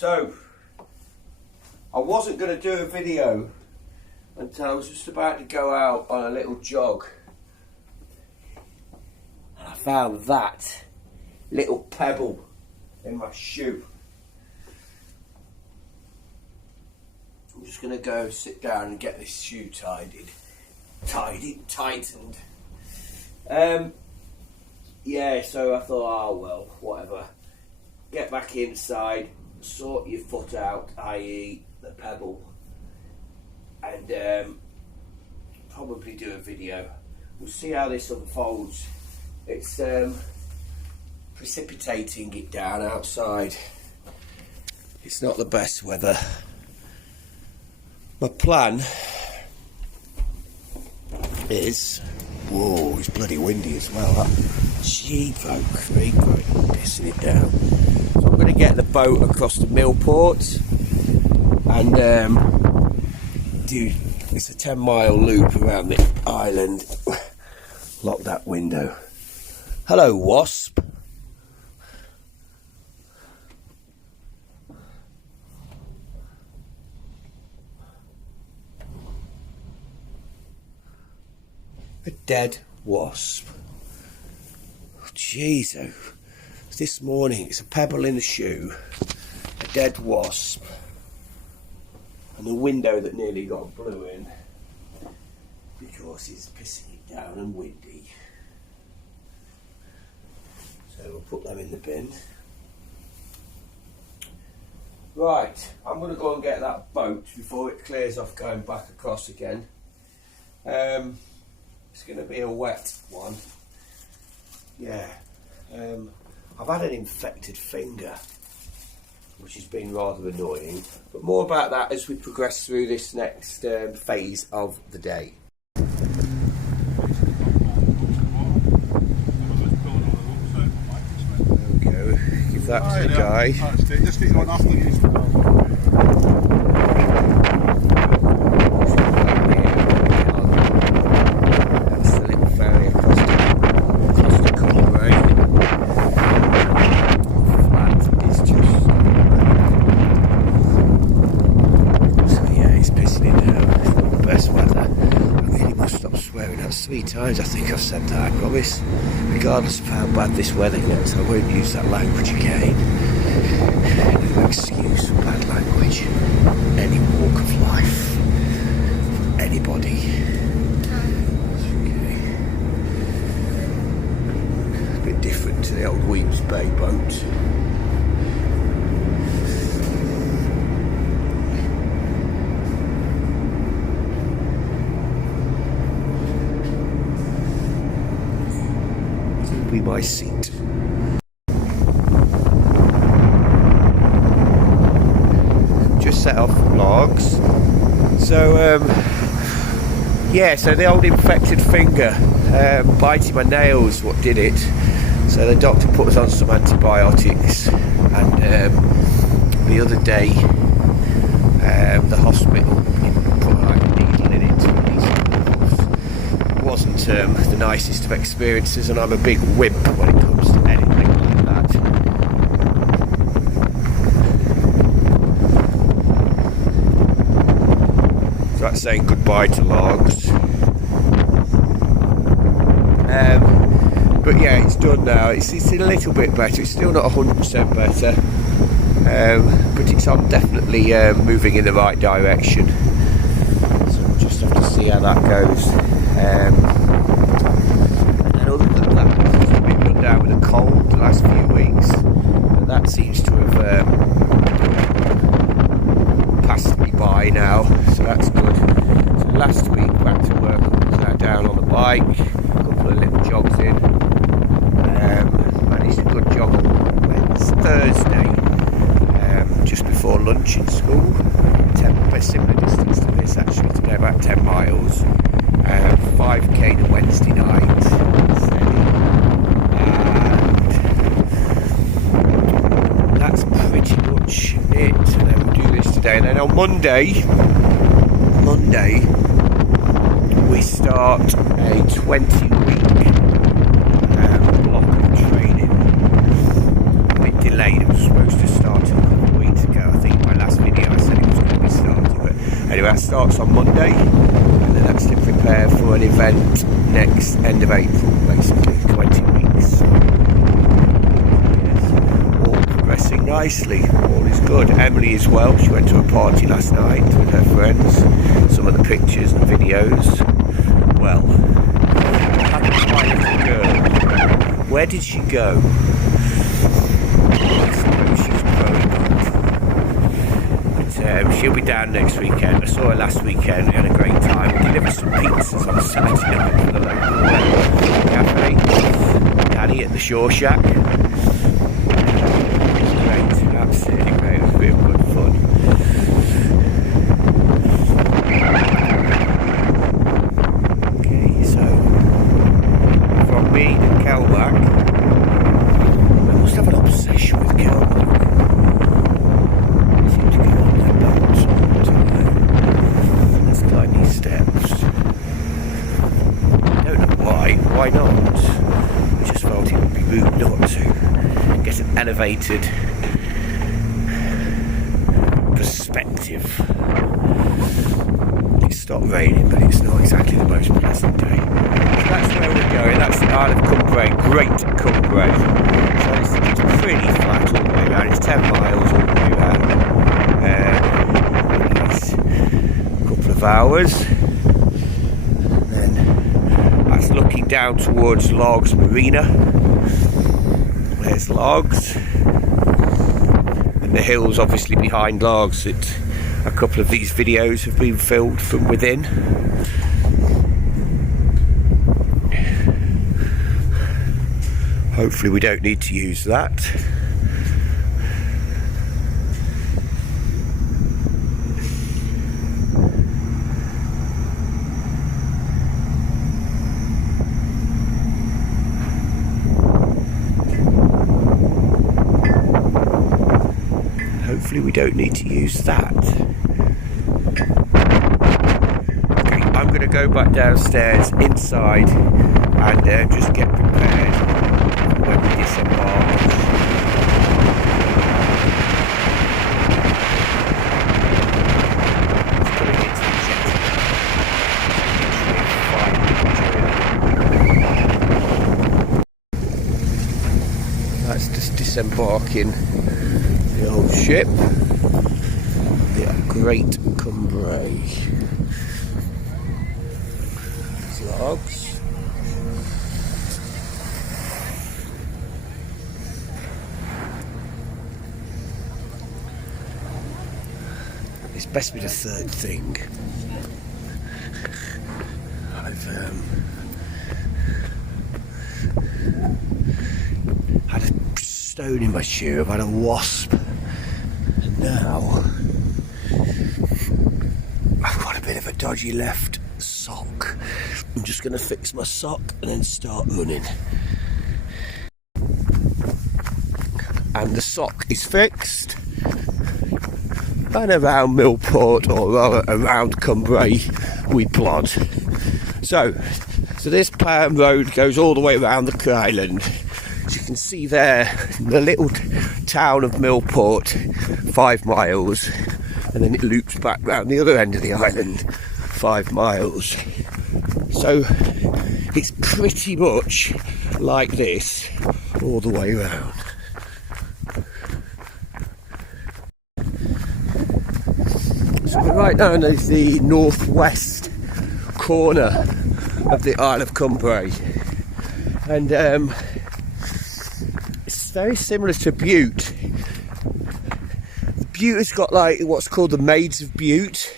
So, I wasn't going to do a video until I was just about to go out on a little jog. And I found that little pebble in my shoe. I'm just going to go sit down and get this shoe tightened. Yeah, so I thought, oh well, whatever. Get back inside, sort your foot out, i.e. the pebble, and probably do a video. We'll see how this unfolds. It's precipitating it down outside. It's not the best weather. My plan is, whoa, it's bloody windy as well. That sheepfolk, very good, pissing it down. So I'm going to get the boat across the Millport and do, it's a 10-mile loop around the island. Lock that window. Hello, wasp. A dead wasp. Oh, jeez, oh. This morning it's a pebble in the shoe, a dead wasp, and a window that nearly got blew in because it's pissing it down and windy. So we'll put them in the bin. Right, I'm going to go and get that boat before it clears off going back across again. It's going to be a wet one. Yeah. I've had an infected finger, which has been rather annoying. But more about that as we progress through this next phase of the day. There we go. Give that to the guy. Just get on after you. Times I think I've said that, I promise. Regardless of how bad this weather gets, I won't use that language again. No excuse for bad language. Any walk of life. For anybody. Okay. A bit different to the old Weems Bay boat. Be my seat. Just set off vlogs. So yeah, so the old infected finger, biting my nails, what did it. So the doctor put us on some antibiotics, and the other day the hospital put like a needle in it to release it. Wasn't the nicest of experiences, and I'm a big wimp when it comes to anything like that. So that's saying goodbye to logs. But yeah, it's done now. It's a little bit better. It's still not 100% better, but it's on definitely moving in the right direction. So we'll just have to see how that goes. And then other than that, I've been run down with a cold the last few weeks, but that seems to have passed me by now, so that's good. So last week back to work, I was down on the bike, a couple of little jogs in, managed a good jog on Thursday, just before lunch in school, similar distance to this actually, today about 10 miles. 5k the Wednesday night, and that's pretty much it. And then we'll do this today, and then on Monday we start a 20-week block of training. A bit delayed, it was supposed to start a couple of weeks ago. starts on Monday, and then that's to prepare for an event next end of April, basically 20 weeks. Yes, all progressing nicely, all is good. Emily as well, she went to a party last night with her friends. Some of the pictures and videos. Well, what happened to my little girl? Where did she go? I suppose she's growing up. But she'll be down next weekend. I saw her last weekend. We had a great time. We delivered some pizzas on Saturday night for the local cafe. Danny at the Shore Shack. It was great. Absolutely great. It was real good fun. Me and Kelmac. I must have an obsession with Kelmac. I seem to go on their boats all the time. There's tiny steps. I don't know why. Why not? I just felt it would be rude not to get an elevated perspective. It stopped raining, but it's not exactly the most pleasant day. That's where we're going. That's the Isle of Cumbrae, Great Cumbrae. So it's pretty flat all the way around. It's 10 miles all the way around. It's a couple of hours. And then that's looking down towards Logs Marina. There's Logs. And the hills obviously behind Logs. A couple of these videos have been filmed from within. Hopefully we don't need to use that. Hopefully we don't need to use that. Okay, I'm going to go back downstairs inside and just get prepared when we disembark. It's going to get to the jet. That's just disembarking the old ship, the Great Cumbrae. These logs. It's best be the third thing. I've had a stone in my shoe, I've had a wasp, and now I've got a bit of a dodgy left sock. I'm just going to fix my sock and then start running. And the sock is fixed. And around Millport, or around Cumbrae, we plod. So this Palm Road goes all the way around the island. As you can see there, the little town of Millport, 5 miles, and then it loops back round the other end of the island, 5 miles. So it's pretty much like this all the way around. So we're right down at the northwest corner of the Isle of Cumbrae, and it's very similar to Bute. Bute has got like what's called the Maids of Bute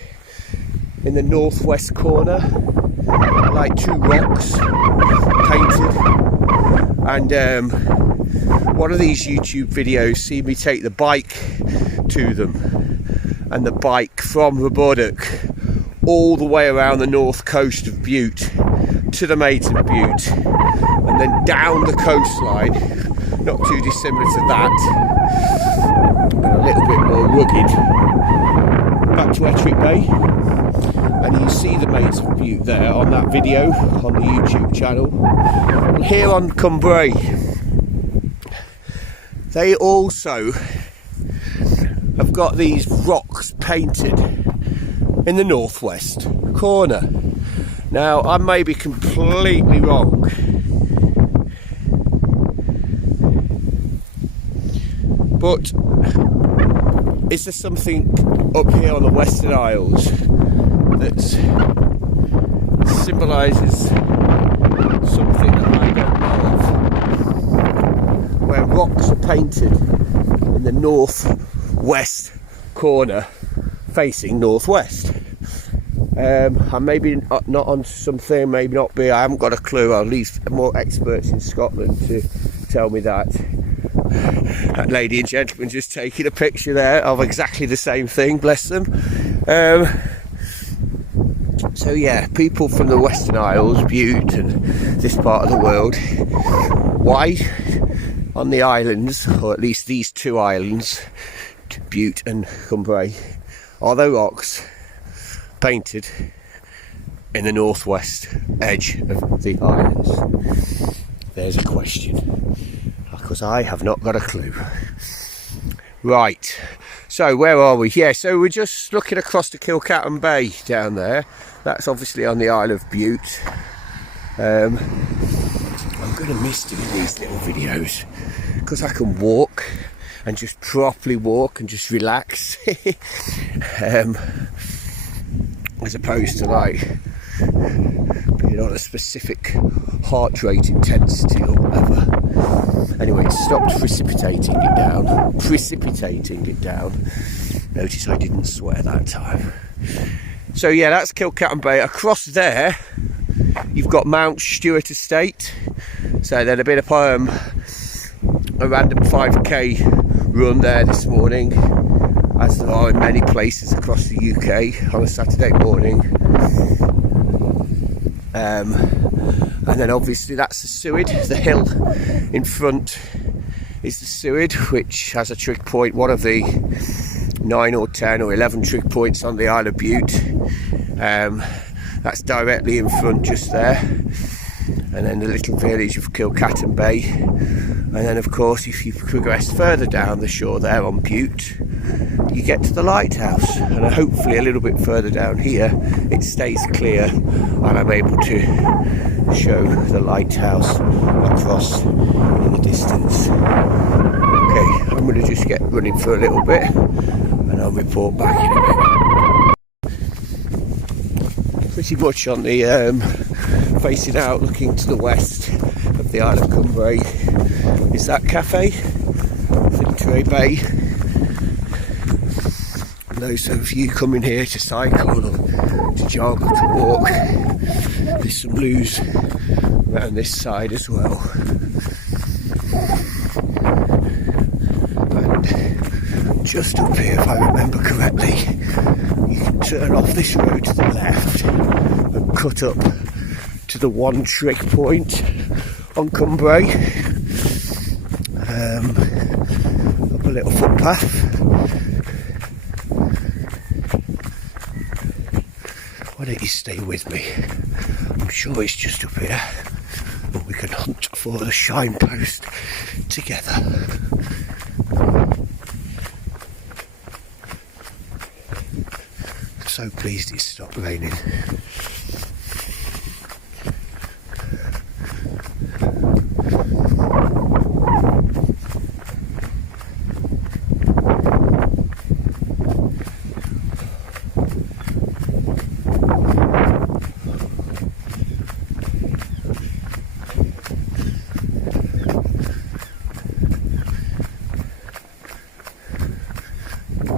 in the northwest corner, like 2 rocks painted, and one of these YouTube videos see me take the bike to them, and the bike from Rabuddock all the way around the north coast of Bute to the Maids of Bute, and then down the coastline, not too dissimilar to that, but a little bit more rugged, back to Ettrick Bay. And you see the Maids of Bute there on that video on the YouTube channel. And here on Cumbrae, they also have got these rocks painted in the northwest corner. Now, I may be completely wrong, but is there something up here on the Western Isles that symbolises something that I don't know of, where rocks are painted in the northwest corner facing northwest? I may be not on something, maybe not be, I haven't got a clue. I'll leave more experts in Scotland to tell me that. That lady and gentleman just taking a picture there of exactly the same thing, bless them. So yeah, people from the Western Isles, Bute and this part of the world, why on the islands, or at least these two islands, Bute and Cumbrae, are there rocks painted in the northwest edge of the islands? There's a question, because I have not got a clue. Right, so where are we? Yeah, so we're just looking across the Kilcatton Bay down there. That's obviously on the Isle of Bute. I'm going to miss doing these little videos because I can walk and just properly walk and just relax. As opposed to like being on a specific heart rate intensity or whatever. Anyway, it stopped precipitating it down. Notice I didn't swear that time. So yeah, that's Kilcatton Bay. Across there you've got Mount Stewart Estate. So then a bit of a random 5k run there this morning, as there are in many places across the UK on a Saturday morning. And then obviously that's the Seward. The hill in front is the Seward, which has a trig point, one of the 9 or 10 or 11 trig points on the Isle of Bute. That's directly in front just there. And then the little village of Kilcatton Bay. And then of course, if you progress further down the shore there on Bute, you get to the lighthouse. And hopefully a little bit further down here it stays clear and I'm able to show the lighthouse across in the distance. Okay, I'm going to just get running for a little bit and I'll report back in a minute. Pretty much on the facing out looking to the west of the Isle of Cumbrae is that cafe, Cumbrae Bay. And those of you coming here to cycle or to jog or to walk, there's some blues around this side as well. And just up here, if I remember correctly, you can turn off this road to the left and cut up to the one trig point on Cumbrae. Up a little footpath. Why don't you stay with me? I'm sure it's just up here, and we can hunt for the signpost together. I'm so pleased it's stopped raining.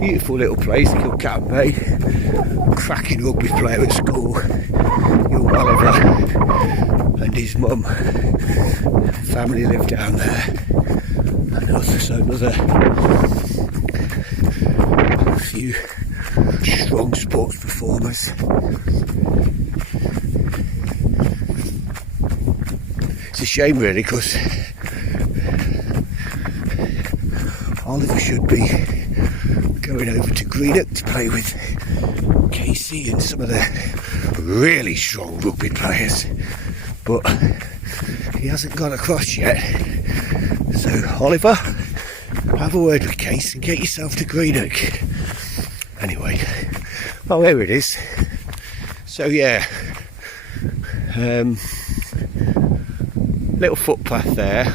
Beautiful little place, Kilcatton Bay. Cracking rugby player at school, young Oliver, and his mum. Family lived down there. And also another few strong sports performers. It's a shame really, because Oliver should be going over to Greenock to play with Casey and some of the really strong rugby players, but he hasn't gone across yet. So Oliver, have a word with Casey and get yourself to Greenock. Anyway, Oh, there it is. So yeah, little footpath there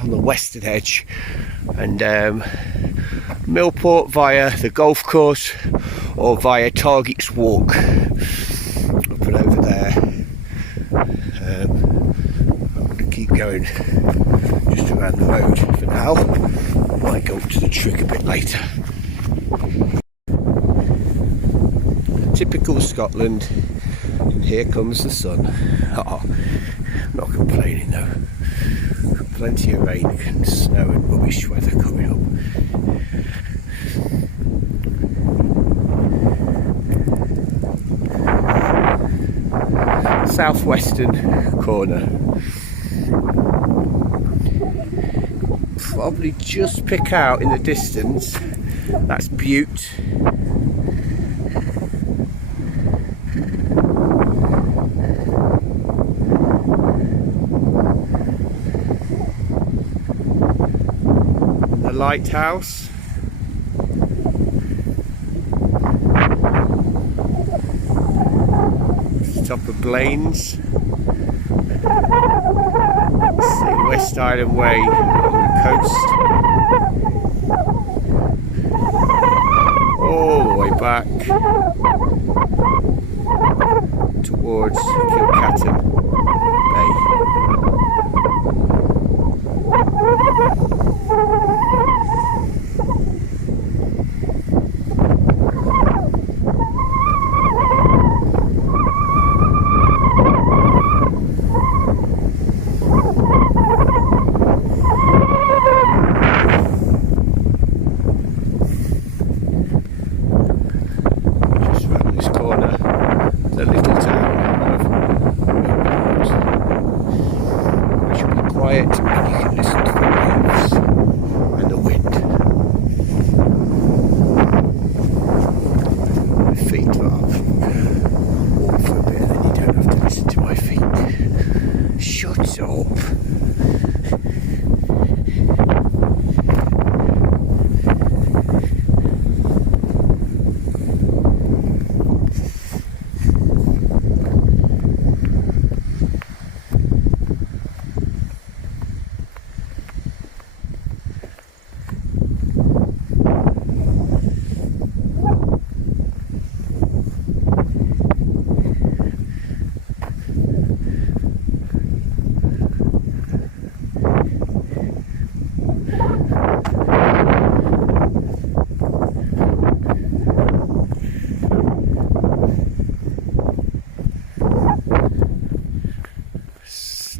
on the western edge, and Millport via the golf course or via Target's Walk up and over there. I'm going to keep going just around the road for now. I might go up to the trick a bit later. Typical Scotland, and here comes the sun. Oh, I'm not complaining though. Plenty of rain and snow and rubbish weather coming up. Southwestern corner. Probably just pick out in the distance, that's Butte. The lighthouse. Top of Blaine's. See West Island Way on the coast. All the way back towards Kilcatton Bay.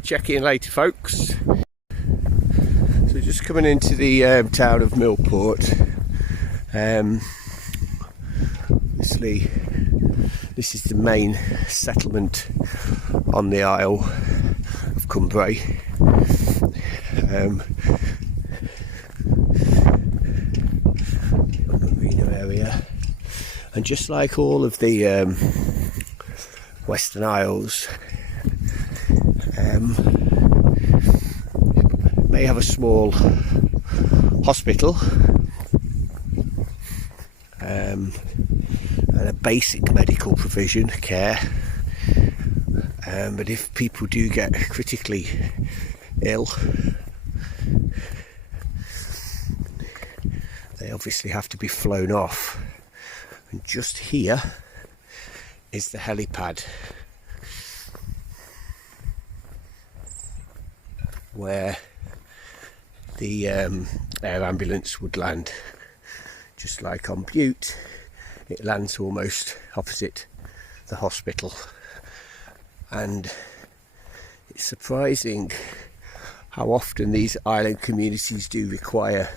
Check in later, folks. So just coming into the town of Millport. Obviously this is the main settlement on the Isle of Cumbrae. Marina area, and just like all of the Western Isles, may have a small hospital and a basic medical provision care, but if people do get critically ill, they obviously have to be flown off, and just here is the helipad where the air ambulance would land. Just like on Butte, it lands almost opposite the hospital, and it's surprising how often these island communities do require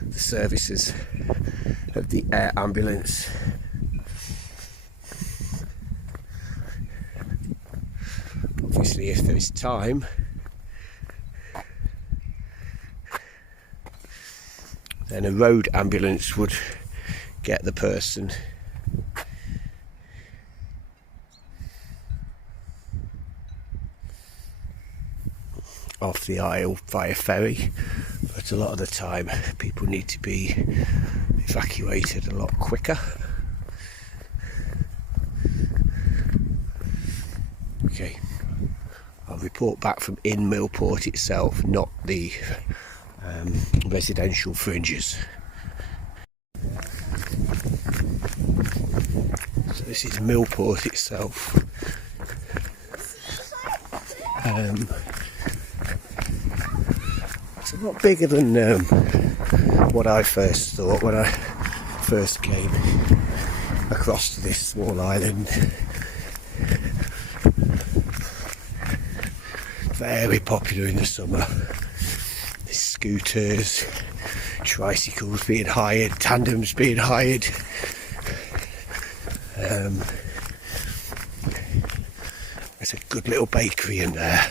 the services of the air ambulance. Obviously, if there is time, then a road ambulance would get the person off the Isle via ferry, but a lot of the time people need to be evacuated a lot quicker. Okay, I'll report back from in Millport itself, not the residential fringes. So this is Millport itself. It's a lot bigger than what I first thought when I first came across to this small island. Very popular in the summer. There's scooters, tricycles being hired, tandems being hired. There's a good little bakery in there.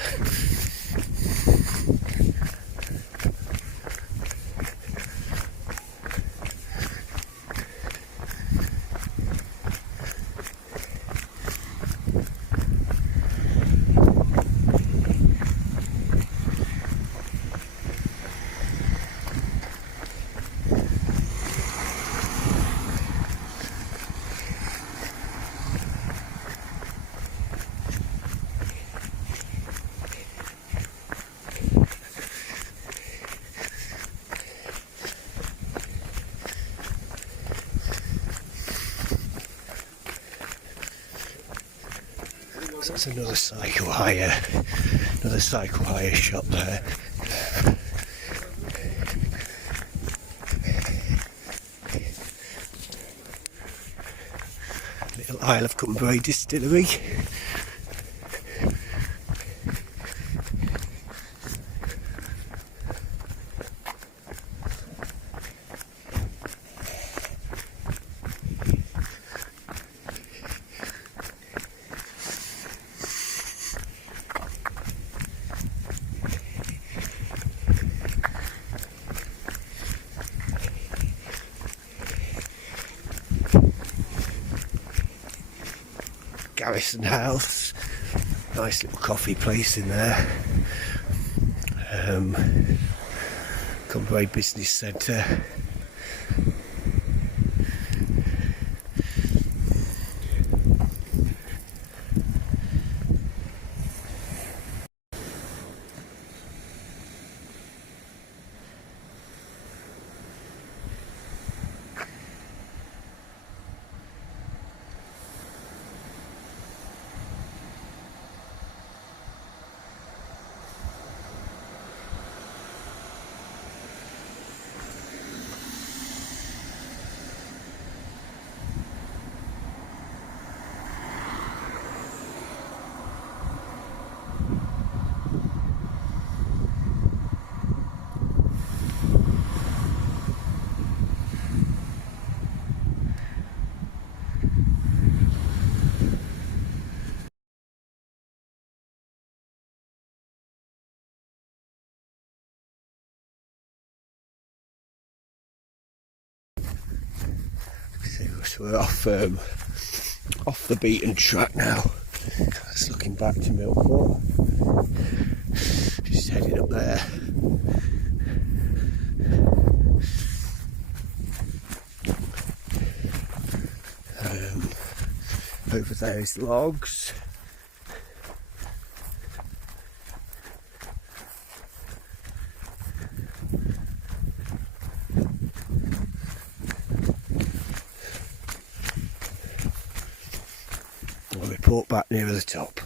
So that's another cycle hire shop there. Little Isle of Cumbrae distillery. Garrison House, nice little coffee place in there. Cumbrae Business Centre. So we're off the beaten track now. Just looking back to Millport. Just heading up there. Over there is logs. I'll report back nearer the top.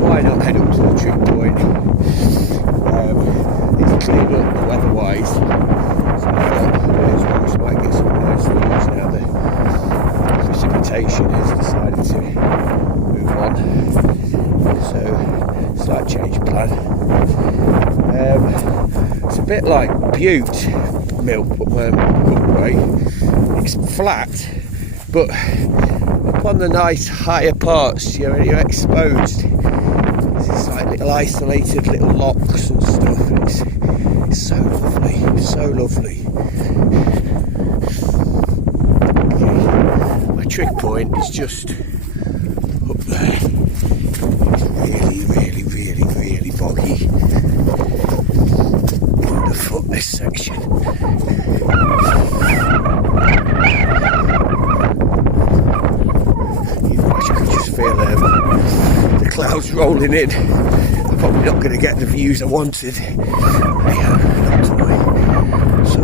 Why not head up to the trip point? It's cleared up weather-wise, so we might get some nice views now. The precipitation has decided to move on, so slight change of plan. Some bit like Butte milk, Cumbrae. It's flat, but up on the nice higher parts, you're exposed. It's like little isolated little locks and stuff. It's so lovely, so lovely. Okay. My trick point is just up there. It's really boggy. Underfoot this section. I can just feel the clouds rolling in. I'm probably not going to get the views I wanted. Not to worry. So.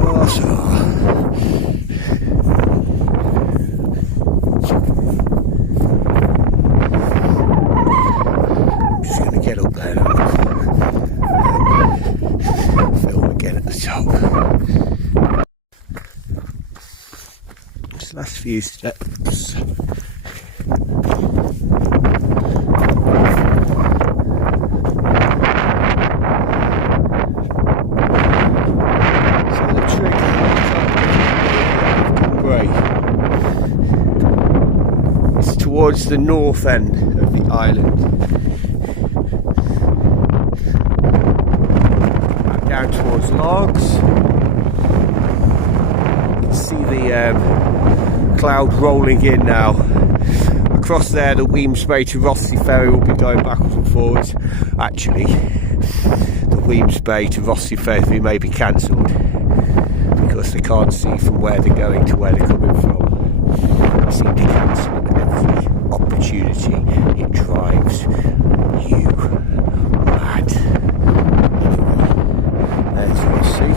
I'm just going to get up there now. Film again at the top. Just last few steps. Towards the north end of the island. Back down towards Logs. You can see the cloud rolling in now. Across there, the Cumbrae to Rothesay ferry will be going backwards and forwards. Actually, the Cumbrae to Rothesay ferry may be cancelled because they can't see from where they're going to where they're coming from. They seem to cancel every opportunity. It drives you mad. There's Rothesay.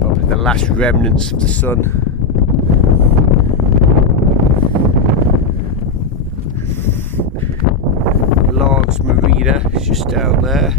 Probably the last remnants of the sun. Marina is just down there.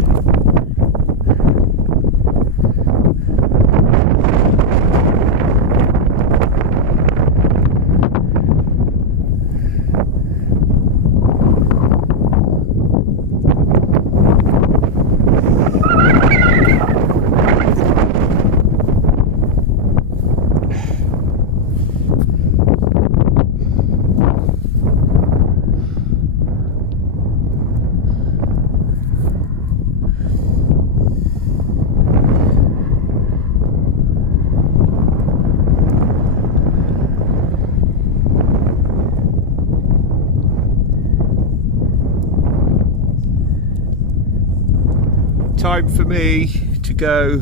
Time for me to go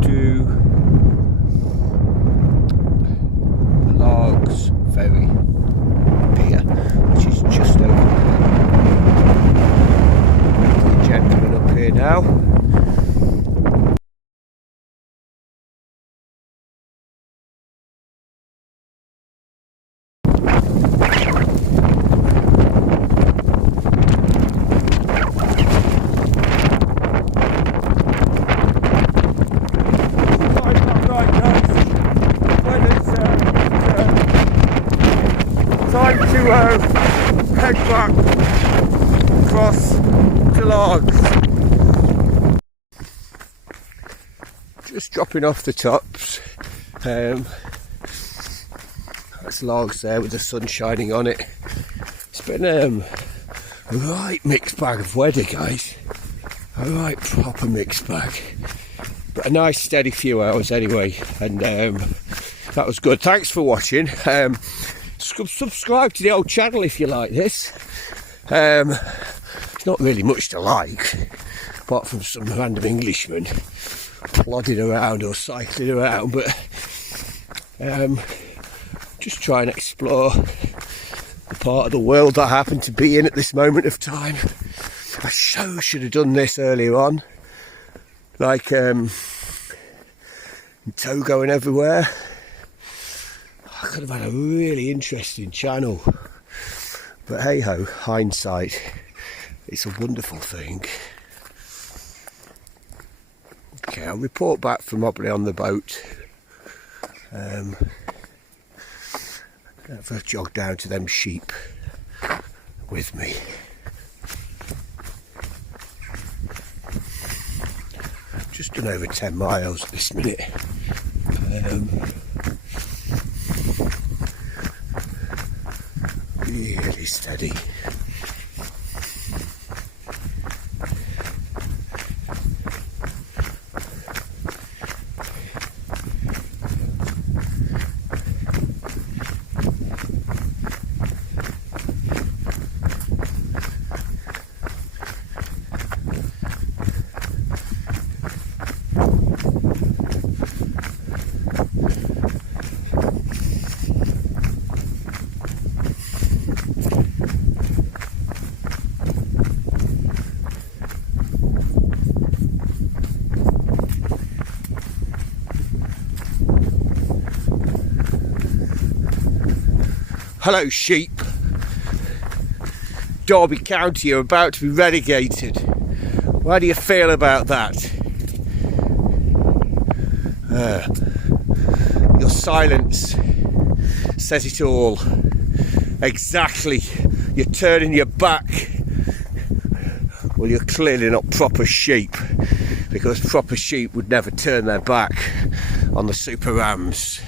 to the Logs Ferry Pier, which is just over there. The gentleman up here now. Time to head back across to Logs. Just dropping off the tops. That's Logs there with the sun shining on it. It's been a right mixed bag of weather, guys. A right proper mixed bag. But a nice steady few hours anyway, and that was good. Thanks for watching. Subscribe to the old channel if you like this. It's not really much to like, apart from some random Englishman plodding around or cycling around, but just try and explore the part of the world that I happen to be in at this moment of time. I should have done this earlier on, like Togo and everywhere. I could have had a really interesting channel, but hey ho, hindsight, it's a wonderful thing. Okay, I'll report back from Mobley on the boat. Have a jog down to them sheep with me. Just done over 10 miles this minute. Really steady. Hello sheep. Derby County are about to be relegated. How do you feel about that? Your silence says it all. Exactly. You're turning your back. Well, you're clearly not proper sheep, because proper sheep would never turn their back on the Super Rams.